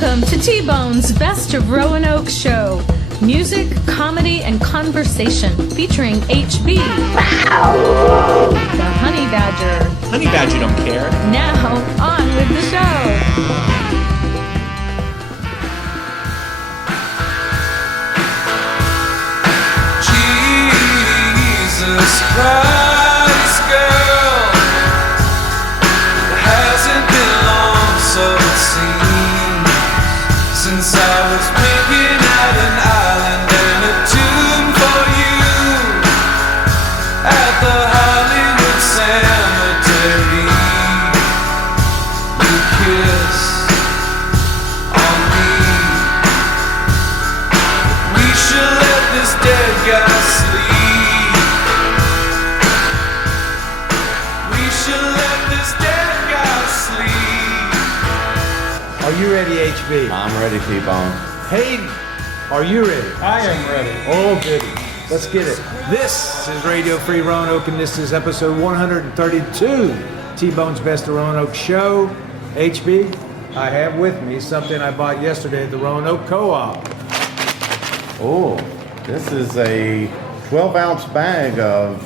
Welcome to T-Bone's Best of Roanoke show. Music, comedy, and conversation featuring HB, the Honey Badger. Honey Badger don't care. Now, on with the show. Jesus Christ, girl, it hasn't been long, so it seems, since I was picking out an island and a tomb for you at the Hollywood Cemetery. You kiss on me. We should let this dead guy sleep. Are you ready, HB? I'm ready, T-Bone. Hayden, are you ready? I am ready. Oh, goody. Let's get it. This is Radio Free Roanoke, and this is episode 132, T-Bone's Best of Roanoke show. HB, I have with me something I bought yesterday at the Roanoke Co-op. Oh, this is a 12-ounce bag of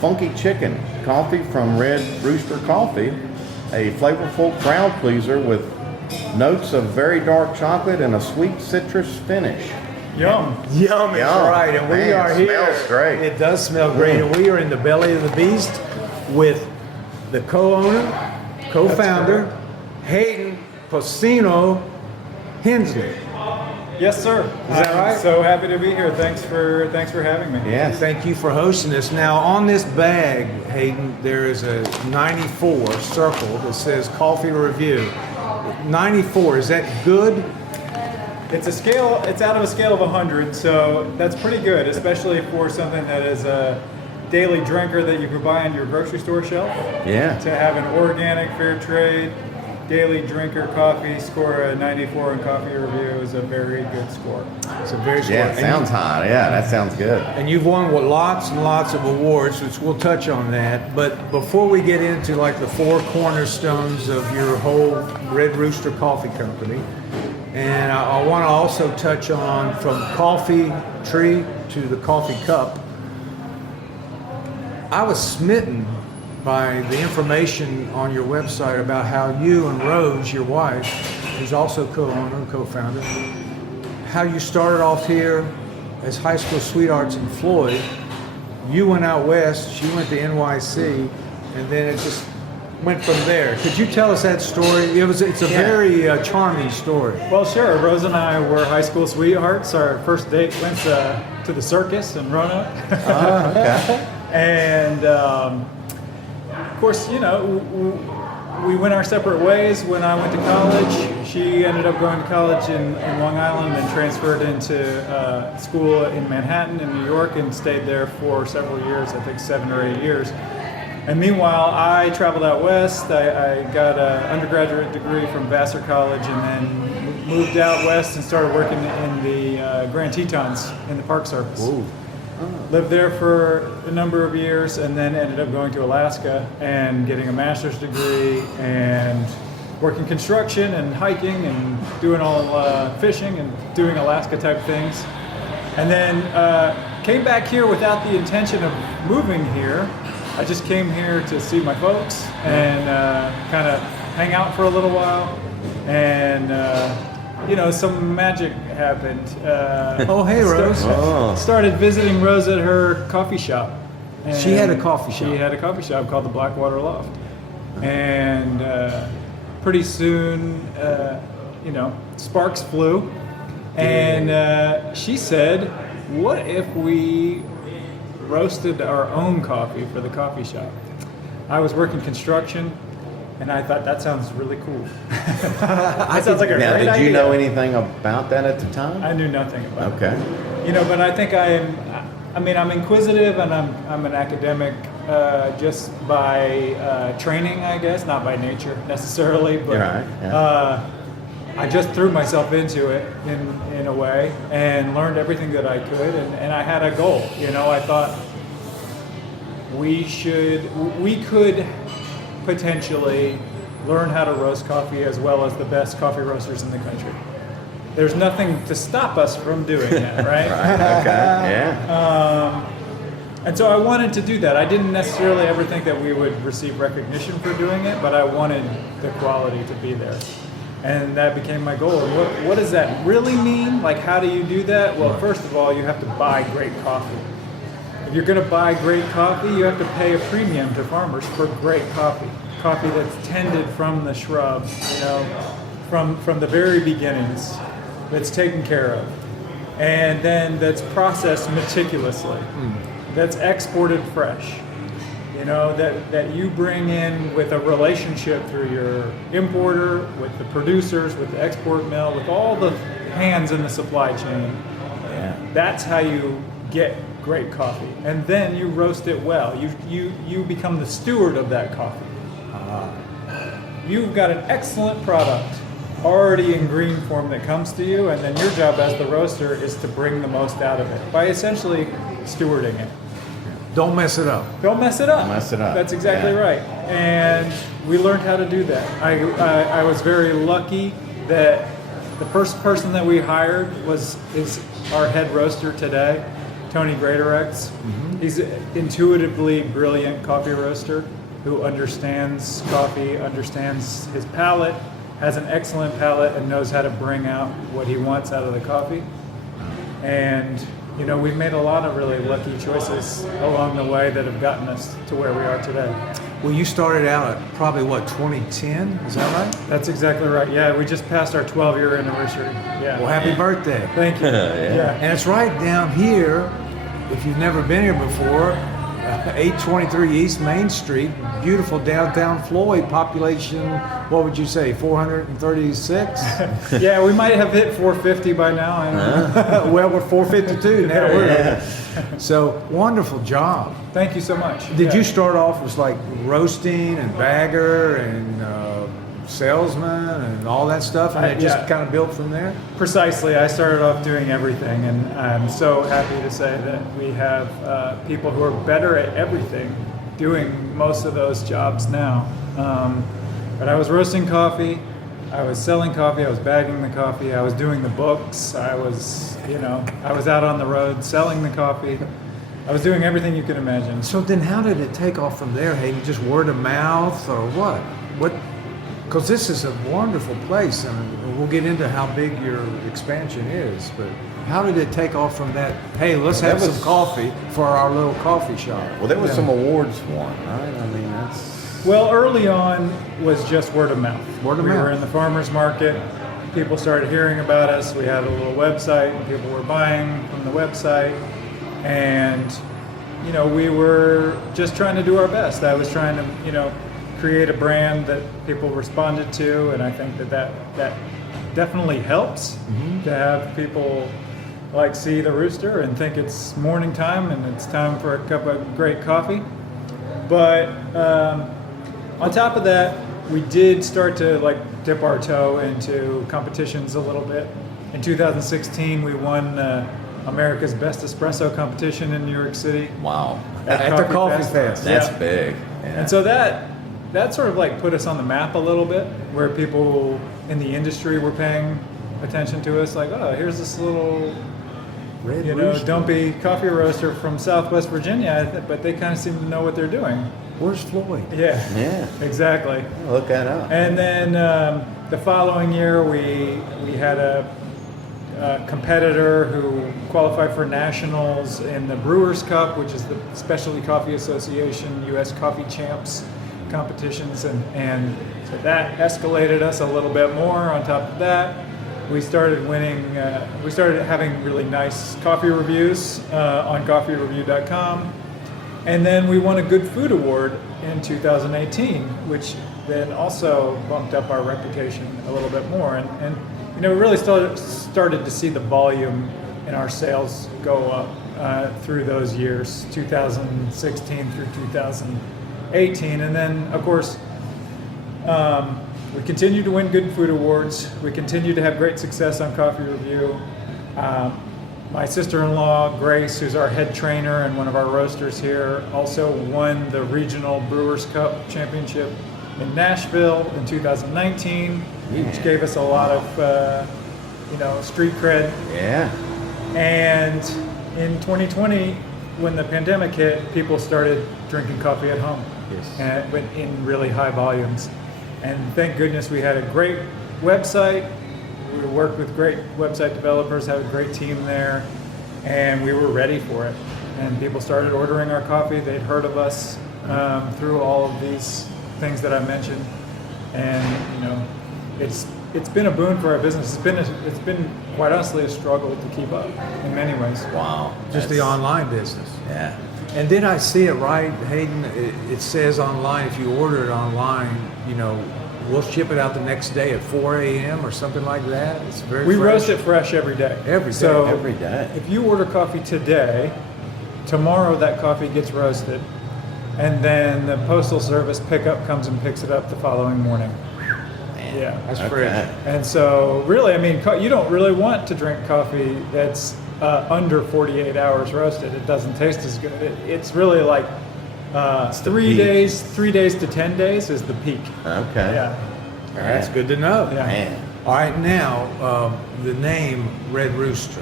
funky chicken coffee from Rooster Coffee, a flavorful crowd pleaser with notes of very dark chocolate and a sweet citrus finish. Yum. Yum is right, and we are here. It smells great. It does smell great, and we are in the belly of the beast with the co-owner, co-founder, Hayden Cosino Hensley. Yes, sir. Is that right? I'm so happy to be here. Thanks for having me. Yes. Thank you for hosting us. Now, on this bag, Hayden, there is a 94 circle that says Coffee Review. 94, is that good? It's out of a scale of 100, so that's pretty good, especially for something that is a daily drinker that you could buy on your grocery store shelf. Yeah. To have an organic, fair trade, daily drinker coffee score a 94 in Coffee Review is a very good score. It's a very Yeah, it sounds high. Yeah, that sounds good. And you've won lots and lots of awards, which we'll touch on that. But before we get into like the four cornerstones of your whole Red Rooster Coffee Company, and I want to also touch on from coffee tree to the coffee cup. I was smitten by the information on your website about how you and Rose, your wife, who's also co-owner and co-founder, how you started off here as high school sweethearts in Floyd. You went out west, she went to NYC, and then it just went from there. Could you tell us that story? It's a very charming story. Well, sure. Rose and I were high school sweethearts. Our first date went to the circus in Roanoke. Okay. And of course, you know, we went our separate ways. When I went to college, she ended up going to college in Long Island and transferred into school in Manhattan in New York and stayed there for several years, I think 7 or 8 years. And meanwhile, I traveled out west. I got an undergraduate degree from Vassar College and then moved out west and started working in the Grand Tetons in the Park Service. Ooh. Lived there for a number of years and then ended up going to Alaska and getting a master's degree and working construction and hiking and doing all fishing and doing Alaska type things. And then came back here without the intention of moving here. I just came here to see my folks and kind of hang out for a little while. And you know, some magic happened. Oh, hey, Rose. Started visiting Rose at her coffee shop. And She had a coffee shop. She had a coffee shop called the Blackwater Loft. And pretty soon, you know, sparks flew. And she said, what if we roasted our own coffee for the coffee shop? I was working construction. And I thought, that sounds really cool. That sounds like a Now, great did you idea. know anything about that at the time? I knew nothing about it. Okay. You know, but I think I'm inquisitive and I'm an academic just by training, I guess, not by nature necessarily. But Right, yeah. I just threw myself into it in a way and learned everything that I could. And I had a goal. You know, I thought we could potentially learn how to roast coffee as well as the best coffee roasters in the country. there's nothing to stop us from doing that, right? Okay. Yeah. And so I wanted to do that. I didn't necessarily ever think that we would receive recognition for doing it, but I wanted the quality to be there. And that became my goal. And what does that really mean? Like, how do you do that? Well, first of all, you have to buy great coffee. If you're going to buy great coffee, you have to pay a premium to farmers for great coffee. Coffee that's tended from the shrub, from the very beginnings, that's taken care of. And then that's processed meticulously. That's exported fresh. That you bring in with a relationship through your importer, with the producers, with the export mill, with all the hands in the supply chain. Yeah. That's how you get great coffee. And then you roast it well. You become the steward of that coffee. You've got an excellent product already in green form that comes to you, and then your job as the roaster is to bring the most out of it by essentially stewarding it. Don't mess it up. Don't mess it up. Don't mess it up. That's exactly Yeah. right. And we learned how to do that. I was very lucky that the first person that we hired is our head roaster today, Tony Greatorex. He's an intuitively brilliant coffee roaster who understands coffee, understands his palate, has an excellent palate, and knows how to bring out what he wants out of the coffee. And we've made a lot of really lucky choices along the way that have gotten us to where we are today. Well, you started out at probably 2010? Is that right? That's exactly right. Yeah, we just passed our 12-year anniversary. Yeah. Well, happy birthday. Thank you. Yeah. And it's right down here, if you've never been here before, 823 East Main Street, beautiful downtown Floyd, population, what would you say, 436? Yeah, we might have hit 450 by now. I don't know. Well, we're 452 now. Yeah. So, wonderful job. Thank you so much. Did Yeah. you start off as like roasting and bagger and salesman and all that stuff, and it just Yeah. kind of built from there? Precisely. I started off doing everything, and I'm so happy to say that we have people who are better at everything doing most of those jobs now. But I was roasting coffee, I was selling coffee, I was bagging the coffee, I was doing the books, I was out on the road selling the coffee. I was doing everything you could imagine. So then how did it take off from there, Hayden? Just word of mouth or what? Because this is a wonderful place, and we'll get into how big your expansion is, but how did it take off from that, hey, let's have some coffee for our little coffee shop? Well, there was some awards won, right? I mean, that's... Well, early on was just word of mouth. Word of we mouth. were in the farmer's market. People started hearing about us. We had a little website, and people were buying from the website. And, we were just trying to do our best. I was trying to, create a brand that people responded to, and I think that definitely helps to have people see the Rooster and think it's morning time and it's time for a cup of great coffee. But on top of that, we did start to dip our toe into competitions a little bit. In 2016, we won America's Best Espresso competition in New York City. Wow. At the Coffee Fest. That's Yeah. big. Yeah. And so that sort of put us on the map a little bit, where people in the industry were paying attention to us. Oh, here's this little, Red Rooster. dumpy coffee roaster from Southwest Virginia, but they kind of seem to know what they're doing. Where's Floyd? Yeah, Yeah. exactly. Look that up. And then the following year, we had a competitor who qualified for nationals in the Brewers Cup, which is the Specialty Coffee Association U.S. Coffee Champs competitions, and so that escalated us a little bit more. On top of that, we started winning. We started having really nice coffee reviews on CoffeeReview.com, and then we won a Good Food Award in 2018, which then also bumped up our reputation a little bit more, and we really started to see the volume in our sales go up through those years, 2016 through 2018. And then, of course, we continued to win Good Food Awards. We continued to have great success on Coffee Review. My sister-in-law, Grace, who's our head trainer and one of our roasters here, also won the Regional Brewers Cup Championship in Nashville in 2019, which gave us a lot of street cred. Yeah. And in 2020, when the pandemic hit, people started drinking coffee at home. Yes. But in really high volumes. And thank goodness we had a great website. We worked with great website developers, had a great team there, and we were ready for it. And people started ordering our coffee. They'd heard of us through all of these things that I mentioned. And it's been a boon for our business. It's been quite honestly a struggle to keep up in many ways. Wow. Just the online business. Yeah. And did I see it right, Hayden? It says online, if you order it online, we'll ship it out the next day at 4 a.m. or something like that. It's very We fresh. roast it fresh every day. Every day. So Every day. if you order coffee today, tomorrow that coffee gets roasted, and then the postal service pickup comes and picks it up the following morning. Man. Yeah. That's Okay. fresh. And so really, you don't really want to drink coffee that's under 48 hours roasted. It doesn't taste as good. It's really like the 3 peak. days, 3 days to 10 days is the peak. Okay. Yeah. That's good to know. Yeah. Man. All right, now, the name Red Rooster,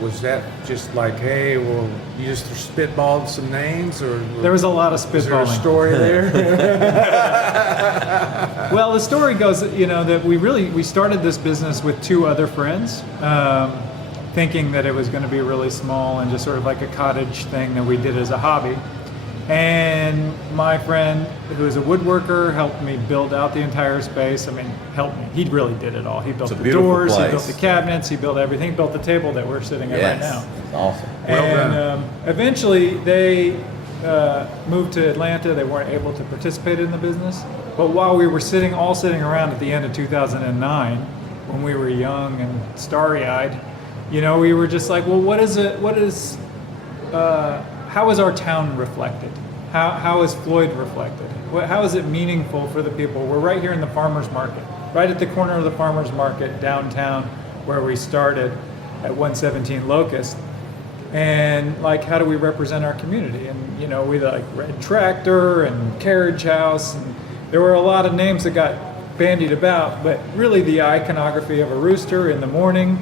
was that just like, hey, well, you just spitballed some names, or There was a lot of is there a spitballing. story there? Well, the story goes, that we started this business with two other friends, thinking that it was going to be really small and just sort of like a cottage thing that we did as a hobby. And my friend, who is a woodworker, helped me build out the entire space. Helped me. He really did it all. He built It's a the beautiful doors, he place. built the cabinets, he built everything. He built the table that we're sitting at right now. It's awesome. Well And done. eventually they moved to Atlanta. They weren't able to participate in the business. But while we were all sitting around at the end of 2009, when we were young and starry-eyed, we were just like, well, how is our town reflected? How is Floyd reflected? How is it meaningful for the people? We're right here in the farmer's market, right at the corner of the farmer's market downtown where we started at 117 Locust. And how do we represent our community? And we like Red Tractor and Carriage House, and there were a lot of names that got bandied about, but really the iconography of a rooster in the morning,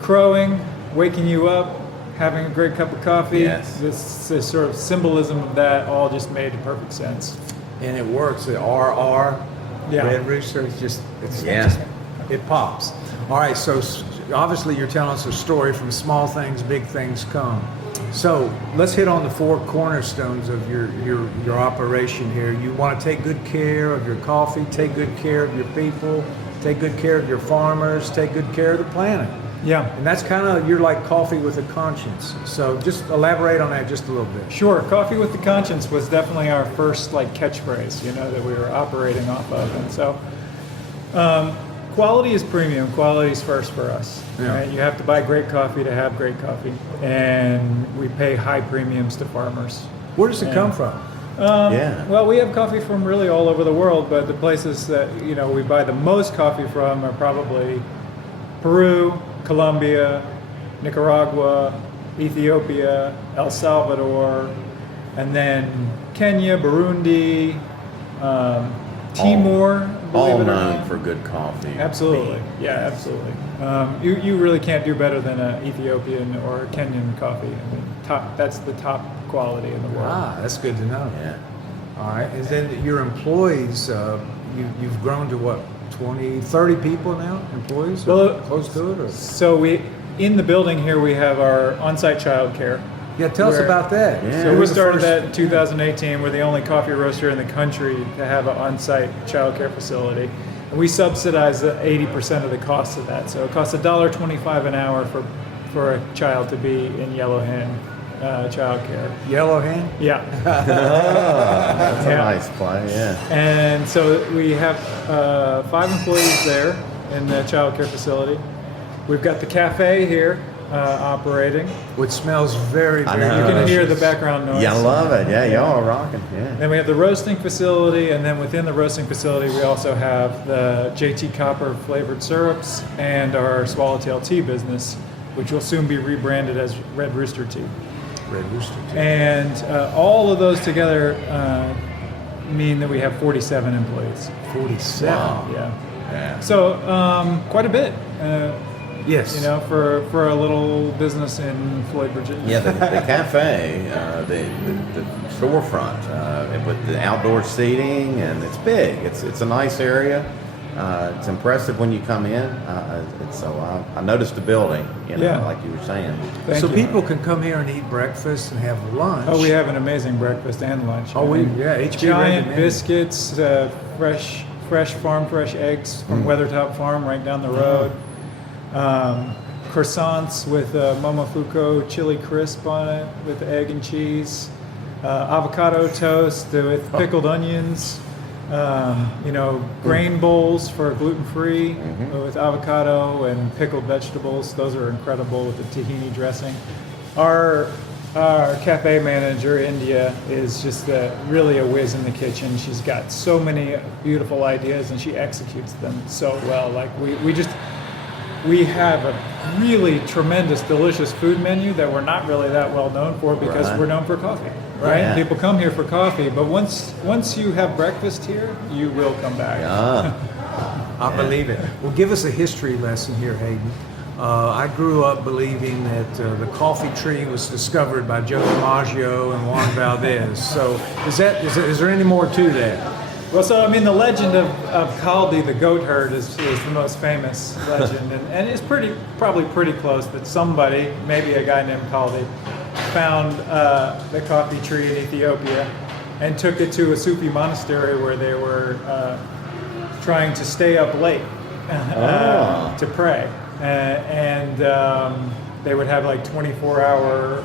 crowing, waking you up, having a great cup of coffee. Yes. This sort of symbolism of that all just made perfect sense. And it works. The RR, Yeah. Red Rooster, Yeah. it pops. All right, so obviously you're telling us a story. From small things, big things come. So let's hit on the four cornerstones of your operation here. You want to take good care of your coffee, take good care of your people, take good care of your farmers, take good care of the planet. Yeah. And that's you're like coffee with a conscience. So just elaborate on that just a little bit. Sure. Coffee with the conscience was definitely our first catchphrase, that we were operating off of. And so quality is premium. Quality is first for us. Yeah. Right? You have to buy great coffee to have great coffee. And we pay high premiums to farmers. Where does it come from? Yeah. Well, we have coffee from really all over the world, but the places that we buy the most coffee from are probably Peru, Colombia, Nicaragua, Ethiopia, El Salvador, and then Kenya, Burundi, Timor. All believe it or known not. for good coffee. Absolutely, yeah, absolutely. You really can't do better than an Ethiopian or Kenyan coffee. That's the top quality in the world. Ah, that's good to know. Yeah. All right, and then your employees, you've grown to what, 20, 30 people now, employees? Well, close to it? Or? So in the building here, we have our on-site childcare. Yeah, tell us Where- about that. Yeah. So Who we was the started first- that in 2018. We're the only coffee roaster in the country to have an on-site childcare facility. And we subsidize 80% of the cost of that. So it costs $1.25 an hour for a child to be in Yellow Hen childcare. Yellow Hand? Yeah. That's a Yeah. nice play, yeah. And so we have 5 employees there in the childcare facility. We've got the cafe here operating. Which smells very, I very know. You can hear the delicious. background noise. Yeah, I love it. Yeah, y'all are rocking. Yeah. Then we have the roasting facility, and then within the roasting facility, we also have the JT Copper flavored syrups and our Swallowtail tea business, which will soon be rebranded as Red Rooster Tea. Red Rooster. And all of those together mean that we have 47 employees. 47. Wow. Yeah. Yeah. So quite a bit. Yes. You know, for a little business in Floyd, Virginia. Yeah, the cafe, the storefront with the outdoor seating, and it's big. It's a nice area. It's impressive when you come in. So I noticed the building, you know, Yeah. like you were saying. Thank So you. people can come here and eat breakfast and have lunch. Oh, we have an amazing breakfast and lunch. Oh, HB giant recommended. biscuits, fresh eggs from Weathertop Farm right down the road. Croissants with Momofuku chili crisp on it with egg and cheese. Avocado toast with pickled onions. You know, grain bowls for gluten-free with avocado and pickled vegetables. Those are incredible with the tahini dressing. Our cafe manager, India, is just really a whiz in the kitchen. She's got so many beautiful ideas and she executes them so well. Like we have a really tremendous, delicious food menu that we're not really that well known for because Right. we're known for coffee, right? Yeah. People come here for coffee, but once you have breakfast here, you will come back. I believe it. Well, give us a history lesson here, Hayden. I grew up believing that the coffee tree was discovered by Joe DiMaggio and Juan Valdez. So is there any more to that? Well, so I mean, the legend of Caldi, the goat herd, is the most famous legend, and it's probably pretty close that somebody, maybe a guy named Caldi, found the coffee tree in Ethiopia and took it to a Sufi monastery where they were trying to stay up late to pray, and they would have like 24-hour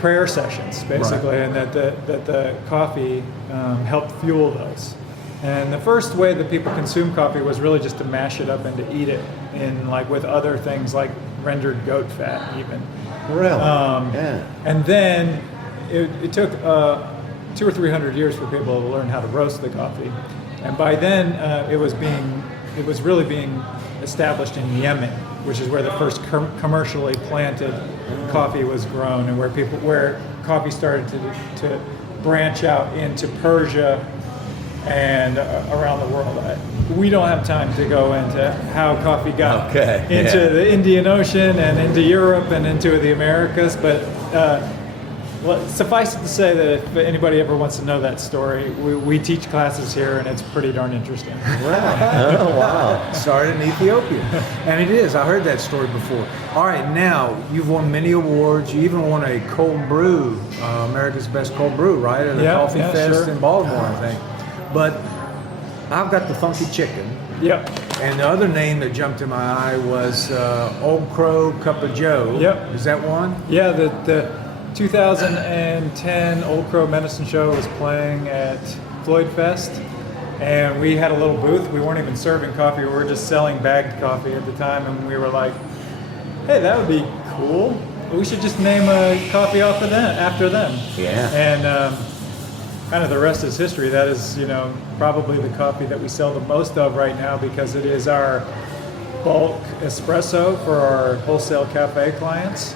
prayer sessions, basically, and that the coffee helped fuel those. And the first way that people consume coffee was really just to mash it up and to eat it in with other things like rendered goat fat, even. Really? Yeah. And then it took 200 or 300 years for people to learn how to roast the coffee, and by then it was really being established in Yemen, which is where the first commercially planted coffee was grown, and where coffee started to branch out into Persia and around the world. We don't have time to go into how coffee got into the Indian Ocean and into Europe and into the Americas, but suffice it to say that if anybody ever wants to know that story, we teach classes here, and it's pretty darn interesting. Oh, wow. Started in Ethiopia. And it is. I heard that story before. All right, now, you've won many awards. You even won a cold brew, America's Best Cold Brew, right? At the Coffee Fest in Baltimore, I think. But I've got the Funky Chicken. Yep. And the other name that jumped in my eye was Old Crow Cup of Joe. Yep. Is that one? Yeah, the 2010 Old Crow Medicine Show was playing at Floyd Fest, and we had a little booth. We weren't even serving coffee, we were just selling bagged coffee at the time, and we were like, hey, that would be cool. We should just name a coffee after them. Yeah. And kind of the rest is history. That is, probably the coffee that we sell the most of right now because it is our bulk espresso for our wholesale cafe clients.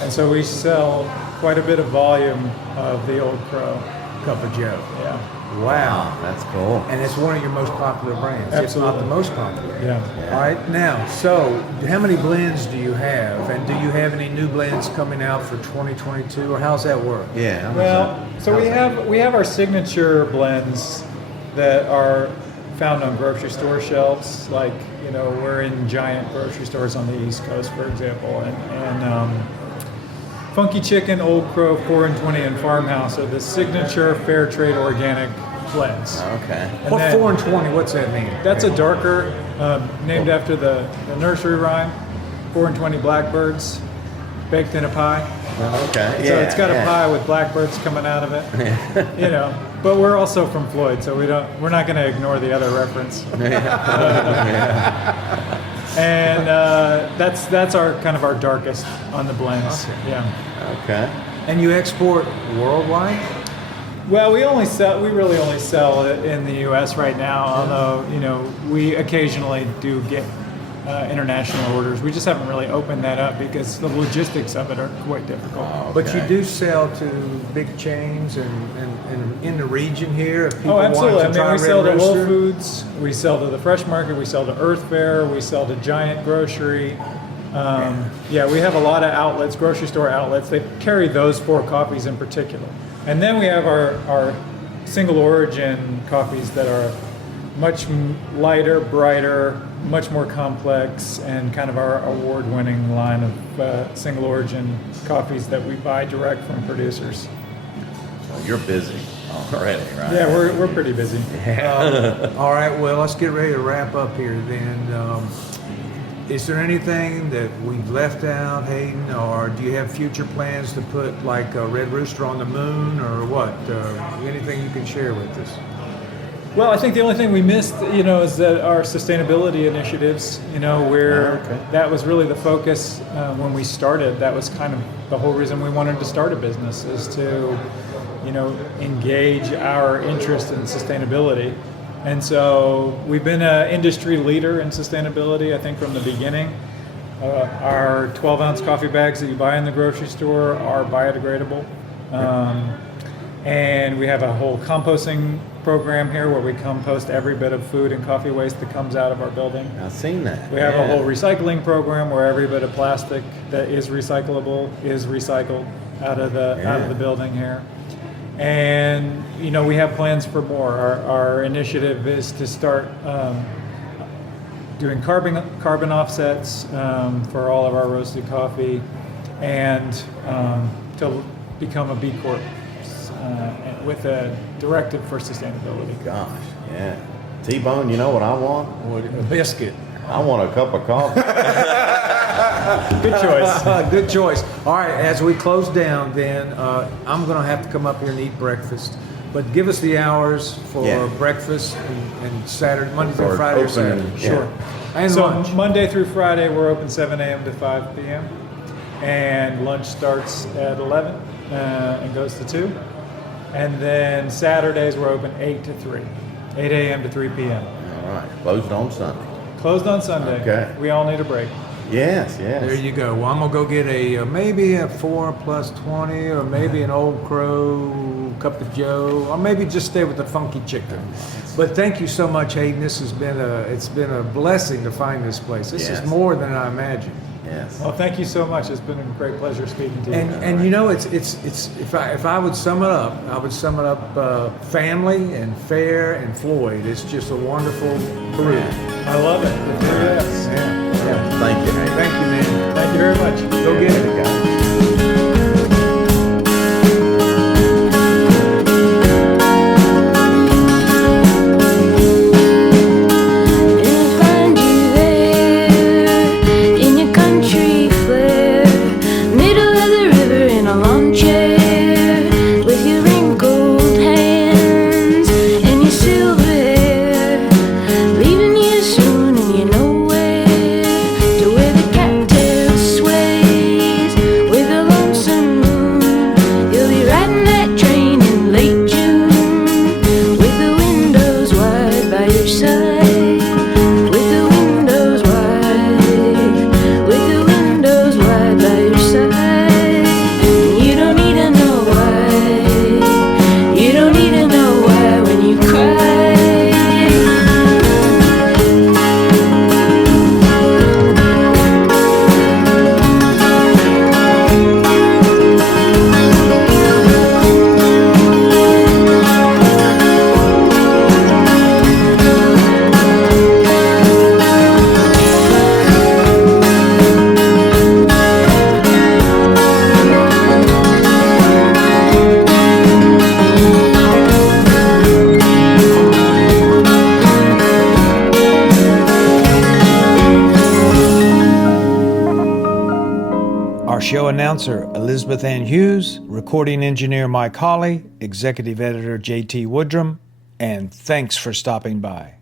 And so we sell quite a bit of volume of the Old Crow Cup of Joe. Yeah. Wow. That's cool. And it's one of your most popular brands. Absolutely. It's not the most popular. Yeah. All right, now, so how many blends do you have? And do you have any new blends coming out for 2022, or how's that work? Yeah. Well, so we have our signature blends that are found on grocery store shelves. Like, we're in giant grocery stores on the East Coast, for example, and Funky Chicken, Old Crow, 4 and 20, and Farmhouse are the signature fair trade organic blends. Okay. And What then- 4 and 20? What's that mean? That's a darker, named after the nursery rhyme, 4 and 20 blackbirds baked in a pie. Okay. So it's got a pie with blackbirds coming out of it. But we're also from Floyd, so we're not going to ignore the other reference. And that's our kind of our darkest on the blends. Okay. Yeah. Okay. And you export worldwide? Well, we really only sell it in the U.S. right now. Although we occasionally do get international orders. We just haven't really opened that up because the logistics of it are quite difficult. But you do sell to big chains and in the region here. If people Oh, absolutely. Want to try we sell to Red Whole Rooster? Foods, we sell to the Fresh Market, we sell to Earth Fare, we sell to Giant Grocery. Yeah, we have a lot of outlets, grocery store outlets. They carry those 4 coffees in particular. And then we have our single origin coffees that are much lighter, brighter, much more complex, and kind of our award-winning line of single origin coffees that we buy direct from producers. So you're busy already, right? Yeah, we're pretty busy. All right, well, let's get ready to wrap up here then. Is there anything that we've left out, Hayden, or do you have future plans to put like a Red Rooster on the moon or what? Anything you can share with us? Well, I think the only thing we missed, is that our sustainability initiatives, where that was really the focus when we started. That was kind of the whole reason we wanted to start a business, is to, engage our interest in sustainability. And so we've been an industry leader in sustainability, I think, from the beginning. Our 12-ounce coffee bags that you buy in the grocery store are biodegradable. And we have a whole composting program here where we compost every bit of food and coffee waste that comes out of our building. I've seen that. We have a whole recycling program where every bit of plastic that is recyclable is recycled out of the building here. And we have plans for more. Our initiative is to start doing carbon offsets for all of our roasted coffee, and to become a B Corp with a directive for sustainability. Gosh, yeah. T-Bone, you know what I want? A biscuit. I want a cup of coffee. Good choice. Good choice. All right, as we close down, then I'm going to have to come up here and eat breakfast. But give us the hours for breakfast and Saturday, Monday through Friday, or Saturday. Sure. And So lunch. Monday through Friday, we're open 7 a.m. to 5 p.m. And lunch starts at 11 and goes to 2. And then Saturdays, we're open 8 to 3. 8 a.m. to 3 p.m. All right. Closed on Sunday. Closed on Sunday. Okay. We all need a break. Yes. There you go. Well, I'm gonna go get maybe a 4 plus 20, or maybe an Old Crow, cup of Joe, or maybe just stay with the funky chicken. But thank you so much, Hayden. This has been a blessing to find this place. This is more than I imagined. Yes. Well, thank you so much. It's been a great pleasure speaking to you. And it's if I would sum it up, I would sum it up family and Fair and Floyd. It's just a wonderful group. I love it. Yes. Yeah. Thank you. Thank you, man. Thank you very much. Go get it, guys. Find you there in your country flair, middle of the river in a lawn chair, with your wrinkled hands and your silver hair, leaving you soon and you know where, to where the cattail sways with a lonesome moon. You'll be riding that train in late June, with the windows wide by your side. Show announcer Elizabeth Ann Hughes, recording engineer Mike Hawley, executive editor J.T. Woodrum, and thanks for stopping by.